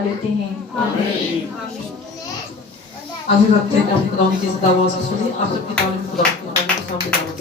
लेते हैं। अभी वक्त है कि हम खुदा की दावत को सुने। आप सबकी तालीम खुदा के सामने दावत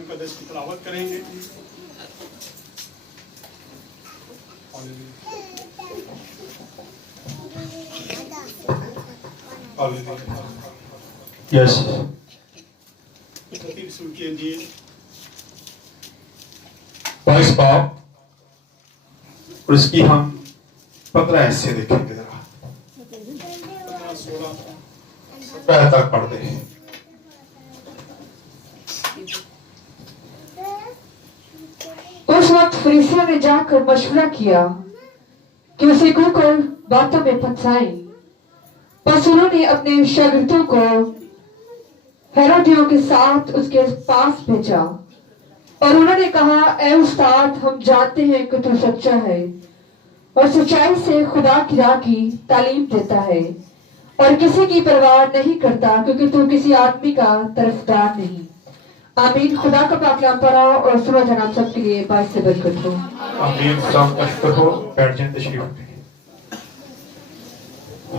मुक़द्दस की तिलावत करेंगे। यस रसूल की इंजील 22 बाब और इसकी हम 15 हिस्से देखेंगे। जरा 17 तक पढ़ते हैं। उस वक्त फरीसियों ने जाकर मशवरा किया कि उसे कुकर बातों में फंसाएं। बस उन्होंने अपने शागिर्दों को हेरोदियों के साथ उसके पास भेजा और उन्होंने कहा, ऐ उस्ताद, हम जानते हैं कि तू सच्चा है और सच्चाई से खुदा की राह की तालीम देता है और किसी की परवाह नहीं करता, क्योंकि तू किसी आदमी का तरफदार नहीं। आमीन। खुदा का पाक कलाम पढ़ा और सुना जनाब सबके लिए बात से बरकत हो। आमीन। खुदाम का शुक्र हो। बैठ जाएं, तशरीफ रखें।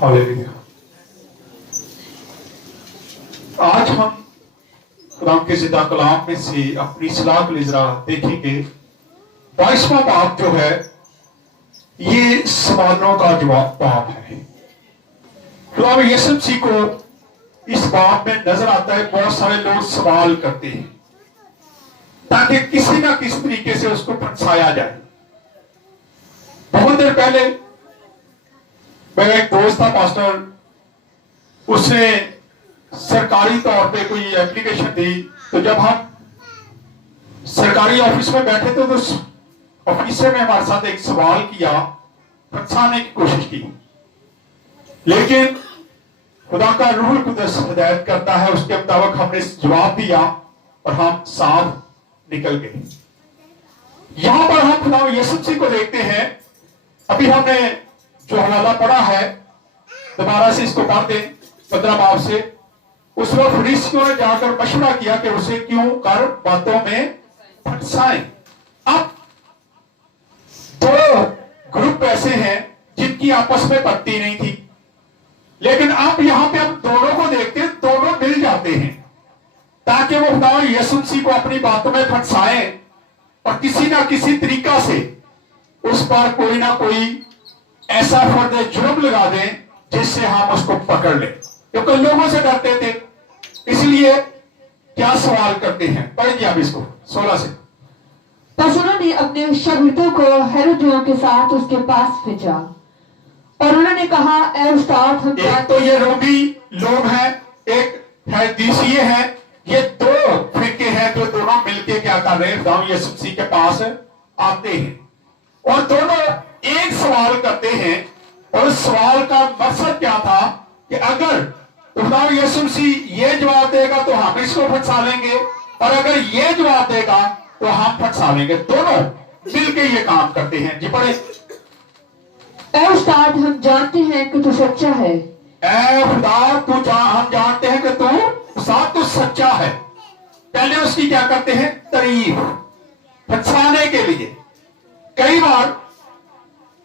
हालेलुया। आज हम खुदाम के जिंदा कलाम में से अपनी सलाह के लिए जरा देखेंगे। 22वां बाब जो है ये सवालों का जवाब बाब है। खुदा यीशु मसीह को इस बात में नजर आता है बहुत सारे लोग सवाल करते हैं ताकि किसी ना किसी तरीके से उसको फंसाया जाए। बहुत देर पहले मेरा एक दोस्त था पास्टर, उसने सरकारी तौर पे कोई एप्लीकेशन दी। तो जब हम सरकारी ऑफिस में बैठे थे तो उस ऑफिसर ने हमारे साथ एक सवाल किया, फंसाने की कोशिश की, लेकिन खुदा का रूह कुदस हिदायत करता है, उसके मुताबिक हमने जवाब दिया और हम साफ निकल गए। यहां पर हम खुदा यीशु मसीह को देखते हैं। अभी हमने जो हवाला पढ़ा है, दोबारा से इसको पढ़ दें 15 बाब से। उस वक्त फरीसियों ने जाकर मशवरा किया कि उसे क्यों कर बातों में फंसाएं। अब दो ग्रुप ऐसे हैं जिनकी आपस में बनती नहीं थी, लेकिन अब यहां पे हम दोनों को देखते हैं, दोनों मिल जाते हैं ताकि वो खुदा यीशु मसीह को अपनी बातों में फंसाएं और किसी ना किसी तरीका से उस पर कोई ना कोई ऐसा फर्द जुर्म लगा दें जिससे हम उसको पकड़ लें। क्योंकि लोगों से डरते थे, इसलिए क्या सवाल करते हैं। पढ़िए आप इसको 16 से। बस उन्होंने अपने शागिर्दों को हेरोदियों के साथ उसके पास भेजा और उन्होंने कहा, ऐ उस्ताद, हम एक तो ये रोमी लोग हैं, एक हदीसीय है। ये दो फिरके हैं जो दोनों मिलके क्या कर रहे हैं, खुदा यीशु मसीह के पास आते हैं और दोनों एक सवाल करते हैं। और उस सवाल का मकसद क्या था कि अगर खुदा यीशु मसीह ये जवाब देगा तो हम इसको फंसा लेंगे, और अगर ये जवाब देगा तो हम फंसा लेंगे। दोनों मिलके ये काम करते हैं। जी पढ़े। ऐ उस्ताद, हम जानते हैं कि तू सच्चा है। ऐ खुदा, हम जानते हैं कि तू साथ तो सच्चा है। पहले उसकी क्या करते हैं, तारीफ, फंसाने के लिए। कई बार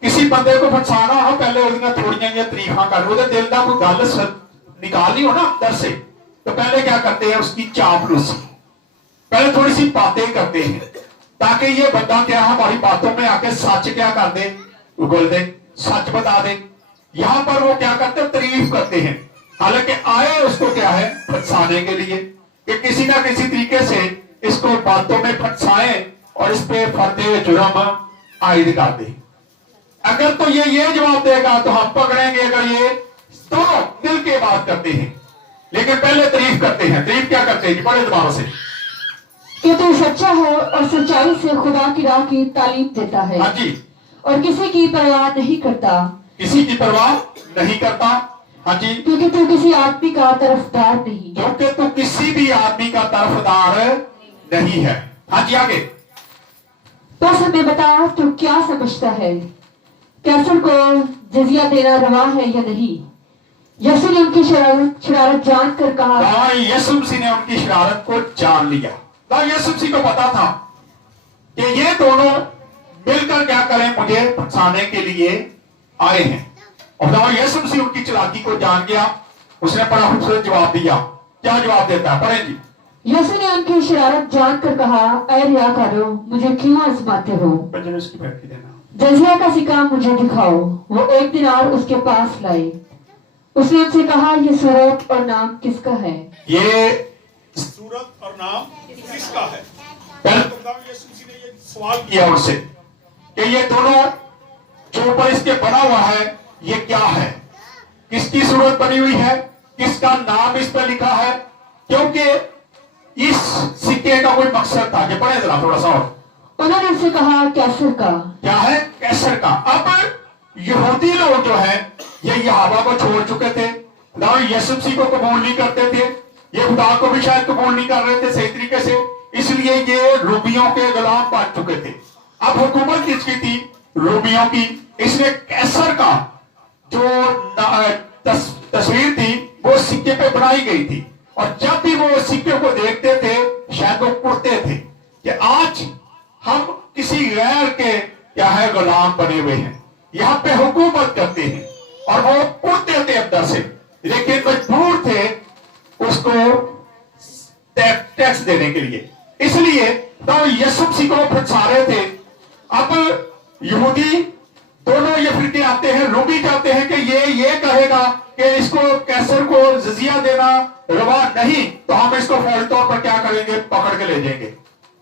किसी बंदे को फंसाना हो, पहले उसने थोड़ियां ये तारीफा कर, वो दिल का कोई गल निकालनी हो ना अंदर से, तो पहले क्या करते हैं, उसकी चापलूसी, पहले थोड़ी सी बातें करते हैं ताकि ये बंदा क्या हमारी बातों में आके सच क्या कर दे, उगल दे, सच बता दे। यहां पर वो क्या करते हैं, तारीफ करते हैं, हालांकि आए उसको क्या है, फंसाने के लिए, कि किसी ना किसी तरीके से इसको बातों में फंसाए और इस पे फर्दे जुर्म आयद कर दे। अगर तो ये जवाब देगा तो हम पकड़ेंगे, अगर ये दोनों दिल के बात करते हैं, लेकिन पहले तारीफ करते हैं। तारीफ क्या करते हैं, बड़े दोबारा से, कि तू सच्चा है और सच्चाई से खुदा की राह की तालीम देता है। हाँ जी। और किसी की परवाह नहीं करता। किसी की परवाह नहीं करता। हाँ जी, क्योंकि तू किसी आदमी का तरफदार नहीं। क्योंकि तू किसी भी आदमी का तरफदार नहीं है। हाँ जी, आगे। बस हमें बता तू क्या समझता है, कैसर को जजिया देना रवा है या नहीं? यसु ने उनकी शरारत जानकर कहा। यीशु मसीह ने उनकी शरारत को जान लिया। यीशु मसीह को पता था कि ये दोनों मिलकर क्या करें, मुझे फंसाने के लिए आए हैं। और यीशु मसीह उनकी चालाकी को जान गया। उसने बड़ा खूबसूरत जवाब दिया। क्या जवाब देता है, पढ़ें जी। यसु ने उनकी शरारत जानकर कहा, ऐ रियाकारो, मुझे क्यों आजमाते हो? उसकी बैठी देना। जजिया का सिक्का मुझे दिखाओ। वो एक दिनार उसके पास लाई। उसने उनसे कहा, ये सूरत और नाम किसका है? ये सूरत और नाम किसका है? पहले तो खुदावंद यीशु मसीह ने ये सवाल किया किया उनसे कि ये दोनों जो ऊपर इसके बना हुआ है ये क्या है, किसकी सूरत बनी हुई है, किसका नाम इस पर लिखा है? क्योंकि इस सिक्के का कोई मकसद था। ये पढ़े जरा थोड़ा सा और। उन्होंने उससे कहा, कैसर का। क्या है? कैसर का। अब यहूदी लोग जो है ये यहोवा को छोड़ चुके थे, ना यीशु मसीह को कबूल नहीं करते थे, ये खुदा को भी शायद कबूल नहीं कर रहे थे सही तरीके से, इसलिए ये रूबियों के गुलाम बन चुके थे। अब हुकूमत किसकी थी? रूबियों की। इसलिए कैसर का जो तस्वीर थी वो सिक्के पे बनाई गई थी, और जब भी वो सिक्के को देखते थे शायद वो कुड़ते थे कि आज हम किसी गैर के क्या है गुलाम बने हुए हैं, यहाँ पे हुकूमत करते हैं, और वो कुड़ते थे अंदर से, लेकिन मजबूर थे उसको टैक्स देने के लिए। इसलिए तो यीशु मसीह को फंसा रहे थे। अब यहूदी दोनों ये फिर के आते हैं, रूबी चाहते हैं कि ये कहेगा कि इसको कैसर को जजिया देना रवा नहीं, तो हम इसको फौरी तौर पर क्या करेंगे, पकड़ के ले जाएंगे,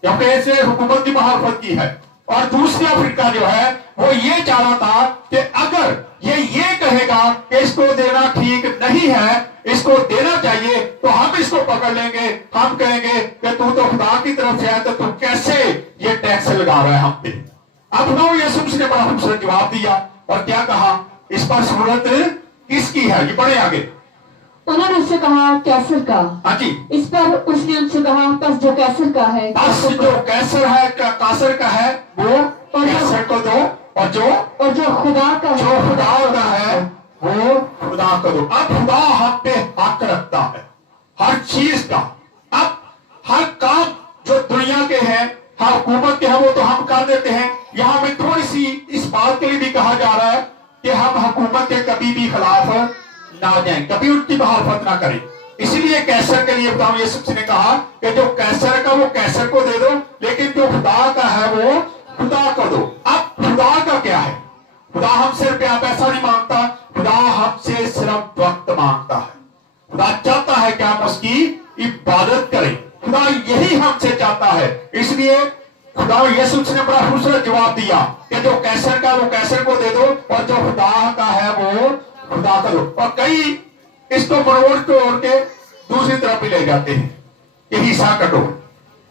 क्योंकि इसने हुकूमत की मुखालफत की है। और दूसरा फिरका जो है वो ये चाह रहा था कि अगर ये कहेगा कि इसको देना ठीक नहीं है, इसको देना चाहिए, तो हम इसको पकड़ लेंगे, हम कहेंगे कि तू तो खुदा की तरफ से है, तो तू कैसे ये टैक्स लगा रहा है हम पे। अब ना यीशु मसीह ने बड़ा खूबसूरत जवाब दिया और क्या कहा, इस पर सूरत किसकी है? ये पढ़े आगे। उन्होंने उससे कहा, कैसर का। हाँ जी। इस पर उसने उनसे कहा, बस जो कैसर का है, बस जो कैसर है, कासर का है वो कैसर को दो, और जो खुदा का है, जो खुदा का है वो खुदा को दो। अब खुदा हम पे हक रखता है हर चीज का। अब हर काम जो दुनिया के हैं, हर हुकूमत के हैं, वो तो हम कर देते हैं। यहाँ में थोड़ी सी इस बात के लिए भी कहा जा रहा है कि हम हुकूमत के कभी भी खिलाफ ना जाएं, कभी उनकी मुखालफत ना करें। इसीलिए कैसर के लिए बताऊं, यीशु मसीह ने कहा कि जो कैसर का वो कैसर को दे दो, लेकिन जो खुदा का है वो खुदा को दो। अब खुदा का क्या है? खुदा हमसे रुपया पैसा नहीं मांगता, खुदा हमसे सिर्फ वक्त मांगता है। खुदा चाहता है कि हम उसकी इबादत करें, खुदा यही हमसे चाहता है। इसलिए खुदा यीशु ने बड़ा खूबसूरत जवाब दिया कि जो कैसर का वो कैसर को दे दो, और जो खुदा का है वो खुदा का दो। और कई इसको मरोड़ तोड़ के दूसरी तरफ भी ले जाते हैं कि हिस्सा कटो,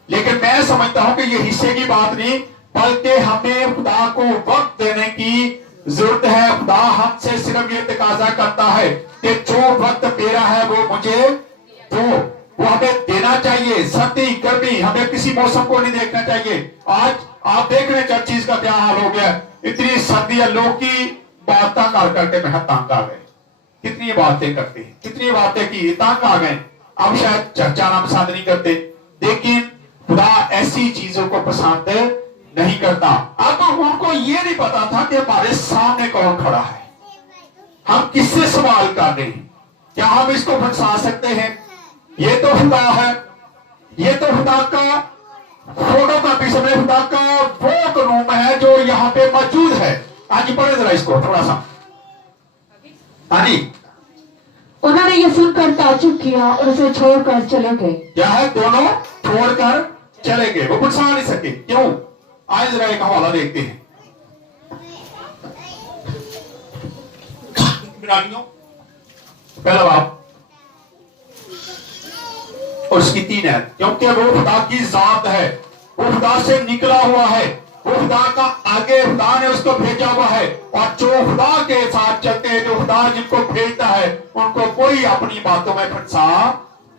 लेकिन मैं समझता हूं कि ये हिस्से की बात नहीं, बल्कि हमें खुदा को वक्त देने की जरूरत है। खुदा हमसे सिर्फ ये तकाजा करता है कि जो वक्त मेरा है वो मुझे दो, वो हमें देना चाहिए। सर्दी गर्मी हमें किसी मौसम को नहीं देखना चाहिए। आज आप देख रहे हैं चर्चिज का क्या हाल हो गया, इतनी सर्दी है, लोग की बातें कर करके मैं तंग आ गए, कितनी बातें करते हैं, कितनी बातें की तंग आ गए। अब शायद चर्चा ना पसंद नहीं करते, लेकिन खुदा ऐसी चीजों को पसंद नहीं करता। अब उनको ये नहीं पता था कि हमारे सामने कौन खड़ा है, हम किससे सवाल कर रहे हैं, क्या हम इसको फंसा सकते हैं? ये तो खुदा है, ये तो खुदा का फोटो कॉपी समय खुदा का वो कानून है जो यहाँ पे मौजूद है। आज पढ़े जरा इसको थोड़ा सा। हाँ जी। उन्होंने ये सुनकर ताज्जुब किया और उसे छोड़कर चले गए। क्या है? दोनों छोड़कर चले गए, वो फंसा नहीं सके। क्यों? आज जरा एक हवाला देखते हैं। पहला बाप और उसकी 3 है, क्योंकि वो खुदा की जात है, वो खुदा से निकला हुआ है, वो खुदा का आगे खुदा ने उसको भेजा हुआ है, और जो खुदा के साथ चलते हैं, जो खुदा जिनको भेजता है, उनको कोई अपनी बातों में फंसा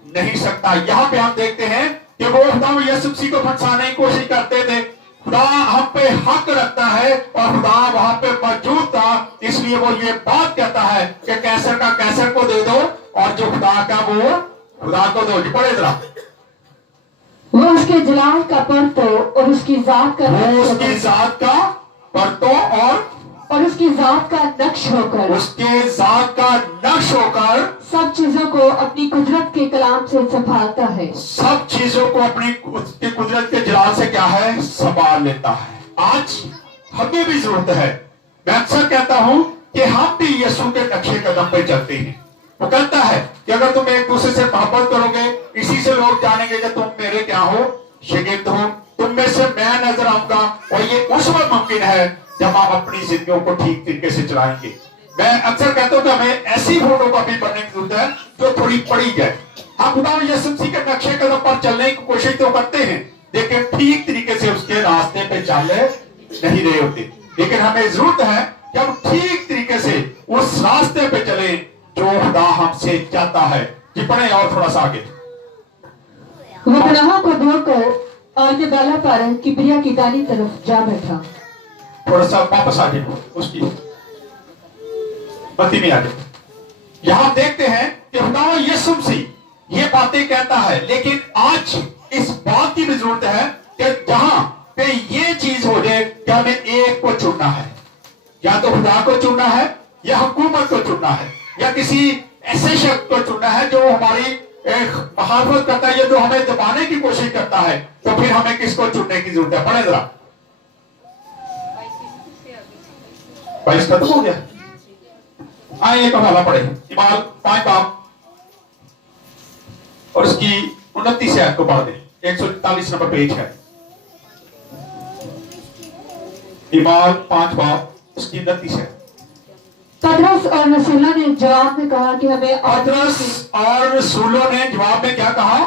नहीं सकता। यहाँ पे हम देखते हैं कि वो खुदा यीशु मसीह को फंसाने की कोशिश करते थे। खुदा हम पे हक रखता है और खुदा वहां पे मौजूद था, इसलिए वो ये बात कहता है कि कैसर का कैसर को दे दो और जो खुदा का वो खुदा को दो। पढ़े जरा। वो उसके जलाल का परतो और उसकी जात का वो उसकी जात का परतो और उसकी जात का नक्श होकर, उसके जात का नक्श होकर सब चीजों को अपनी कुदरत के कलाम से संभालता है। सब चीजों को अपनी उसकी कुदरत के जलाल से क्या है, संभाल लेता है। आज हमें भी जरूरत है। मैं अक्सर कहता हूं कि हम भी यीशु के नक्शे कदम पर चलते हैं। वो कहता है कि अगर तुम एक दूसरे से मोहब्बत करोगे, इसी से लोग जानेंगे कि तुम मेरे क्या हो, शागिर्द हो, तुम में से मैं नजर आऊंगा। और ये उस वक्त मुमकिन है जब हम अपनी जिंदगियों को ठीक तरीके से चलाएंगे। मैं अक्सर कहता हूं कि हमें ऐसी फोटोकॉपी बनने की जरूरत है जो थोड़ी पड़ी जाए। हम खुदा यीशु मसीह के नक्शे कदम पर चलने की कोशिश तो करते हैं, लेकिन ठीक तरीके से उसके रास्ते पे चल नहीं रहे होते। लेकिन हमें जरूरत है कि हम ठीक तरीके से उस रास्ते पे चले जो खुदा हमसे चाहता है। जी पढ़े और थोड़ा सा आगे। वो गुनाहों को धोकर आगे बाला पर किबरिया की दानी तरफ जा बैठा। थोड़ा सा वापस आगे उसकी बत्ती में आगे। यहां देखते हैं कि खुदा यीशु मसीह ये बातें कहता है, लेकिन आज इस बात की भी जरूरत है कि जहां पे ये चीज हो जाए कि हमें एक को चुनना है, या तो खुदा को चुनना है, या हुकूमत को चुनना है, या किसी ऐसे शख्स को चुनना है जो हमारी एक मुखालफत करता है या जो हमें दबाने की कोशिश करता है, तो फिर हमें किसको चुनने की जरूरत है। पढ़े जरा। 22 खत्म हो गया। आए एक हवाला पढ़े, इमाल 5 बाब और उसकी 29 आयत को पढ़ दे। 144 नंबर पेज है। इमाल 5 बाब उसकी 29 है। पतरस और रसूलों ने जवाब में कहा कि हमें पतरस और रसूलों ने जवाब में क्या कहा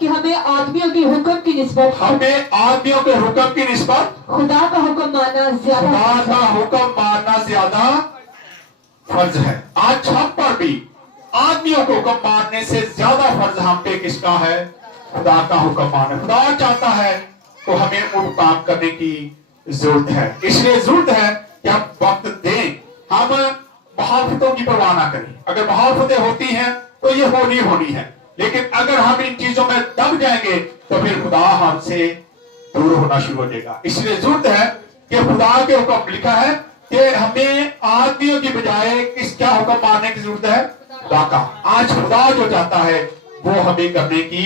कि हमें आदमियों के हुक्म की निस्बत हमें आदमियों के हुक्म की निस्बत खुदा का हुक्म मानना ज्यादा खुदा का हुक्म मानना ज्यादा फर्ज है। आज हम पर भी आदमियों को हुक्म मानने से ज्यादा फर्ज हम पे किसका है, खुदा का हुक्म मानना। खुदा चाहता है तो हमें वो काम करने की जरूरत है। इसलिए जरूरत है कि हम वक्त दें, हम मुखालफतों की परवाह ना करें। अगर मुखालफतें होती हैं तो ये होनी है, लेकिन अगर हम इन चीजों में दब जाएंगे तो फिर खुदा हमसे दूर होना शुरू हो जाएगा। इसलिए जरूरत है कि खुदा के हुक्म लिखा है कि हमें आदमियों की बजाय किसका हुक्म मानने की जरूरत है, खुदा का। आज खुदा जो चाहता है वो हमें करने की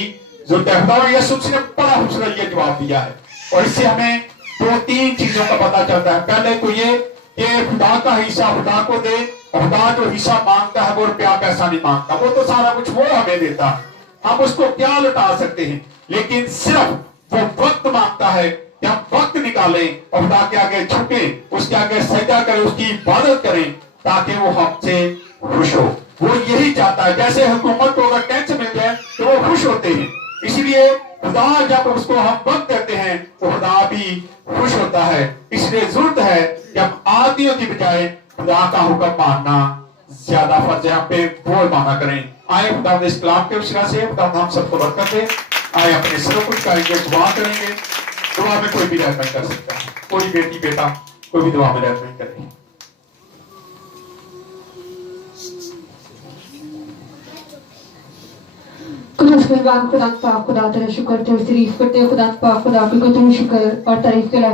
जरूरत है। खुदा यीशु मसीह ने बड़ा खूबसूरत ये जवाब दिया है, और इससे हमें 2-3 चीजों का पता चलता है। पहले तो ये कि खुदा का हिस्सा खुदा को दे, और खुदा जो हिस्सा मांगता है वो रुपया पैसा नहीं मांगता, वो तो सारा कुछ वो हमें देता है, हम उसको क्या लौटा सकते हैं। लेकिन सिर्फ वो वक्त मांगता है कि हम वक्त निकालें और खुदा के आगे झुके, उसके आगे सजदा करें, उसकी इबादत करें, ताकि वो हमसे खुश हो। वो यही चाहता है। जैसे हुकूमत को अगर टैक्स मिल जाए तो वो खुश होते हैं, इसीलिए खुदा जब उसको हम वक्त देते हैं तो खुदा भी खुश होता है। इसलिए जरूरत है कि हम आदमियों की बजाय खुदा का हुक्म मानना ज्यादा फर्ज है। हम पे बोल माना करें। आए खुदा इस कलाम के वसीला से खुदा हम सबको बरकत दे। आए अपने सरों कुछ करेंगे, दुआ करेंगे। दुआ में कोई भी रहम नहीं कर सकता, कोई बेटी बेटा कोई भी दुआ में रहम नहीं करे। खुदा तेरा शुक्र तेरी तारीफ करते हो खुदा पाक खुदा, क्योंकि तू शुक्र और तारीफ के